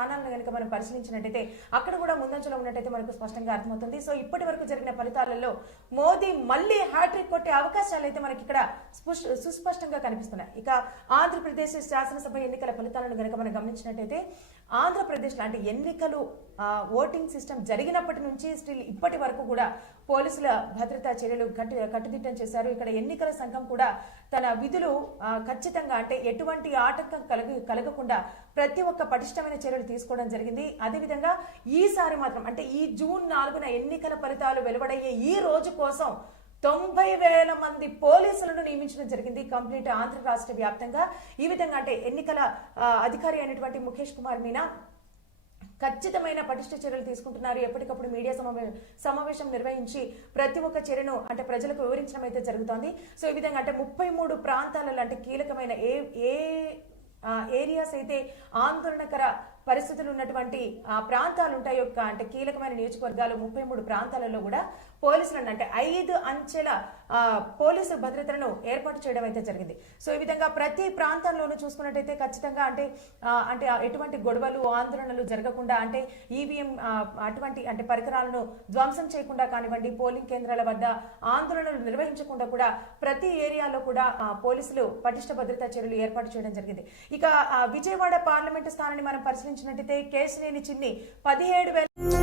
స్థానాలను కనుక మనం పరిశీలించినట్టయితే అక్కడ కూడా ముందంజలో ఉన్నట్టయితే మనకు స్పష్టంగా అర్థమవుతుంది. సో ఇప్పటి వరకు జరిగిన ఫలితాలలో మోదీ మళ్ళీ హ్యాట్రిక్ కొట్టే అవకాశాలు అయితే మనకి ఇక్కడ సుస్పష్టంగా కనిపిస్తున్నాయి. ఇక ఆంధ్రప్రదేశ్ శాసనసభ ఎన్నికల ఫలితాలను కనుక మనం గమనించినట్టయితే ఆంధ్రప్రదేశ్లో అంటే ఎన్నికలు ఓటింగ్ సిస్టమ్ జరిగినప్పటి నుంచి స్టిల్ ఇప్పటి వరకు కూడా పోలీసుల భద్రతా చర్యలు కట్టుదిట్టం చేశారు. ఇక్కడ ఎన్నికల సంఘం కూడా తన విధులు ఖచ్చితంగా అంటే ఎటువంటి ఆటంకం కలగకుండా ప్రతి ఒక్క పటిష్టమైన చర్యలు తీసుకోవడం జరిగింది. అదేవిధంగా ఈసారి మాత్రం అంటే ఈ జూన్ 4న ఎన్నికల ఫలితాలు వెలువడయ్యే ఈ రోజు కోసం 90,000 మంది పోలీసులను నియమించడం జరిగింది కంప్లీట్ ఆంధ్ర రాష్ట్ర వ్యాప్తంగా. ఈ విధంగా అంటే ఎన్నికల అధికారి అయినటువంటి ముఖేష్ కుమార్ మీనా ఖచ్చితమైన పటిష్ట చర్యలు తీసుకుంటున్నారు. ఎప్పటికప్పుడు మీడియా సమావేశం నిర్వహించి ప్రతి ఒక్క చర్యను అంటే ప్రజలకు వివరించడం అయితే జరుగుతోంది. సో ఈ విధంగా అంటే 33 ప్రాంతాలలో అంటే కీలకమైన ఏ ఏరియాస్ అయితే ఆందోళనకర పరిస్థితులు ఉన్నటువంటి ప్రాంతాలు ఉంటాయో అంటే కీలకమైన నియోజకవర్గాలు 33 ప్రాంతాలలో కూడా పోలీసులను అంటే 5 అంచెల పోలీసు భద్రతలను ఏర్పాటు చేయడం అయితే జరిగింది. సో ఈ విధంగా ప్రతి ప్రాంతంలోనూ చూసుకున్నట్టయితే ఖచ్చితంగా అంటే ఎటువంటి గొడవలు ఆందోళనలు జరగకుండా అంటే ఈవీఎం అటువంటి అంటే పరికరాలను ధ్వంసం చేయకుండా కానివ్వండి, పోలింగ్ కేంద్రాల వద్ద ఆందోళనలు నిర్వహించకుండా కూడా ప్రతి ఏరియాలో కూడా పోలీసులు పటిష్ట భద్రతా చర్యలు ఏర్పాటు చేయడం జరిగింది. ఇక విజయవాడ పార్లమెంటు స్థానాన్ని మనం పరిశీలించినట్టయితే కేశినేని చిన్ని 17,000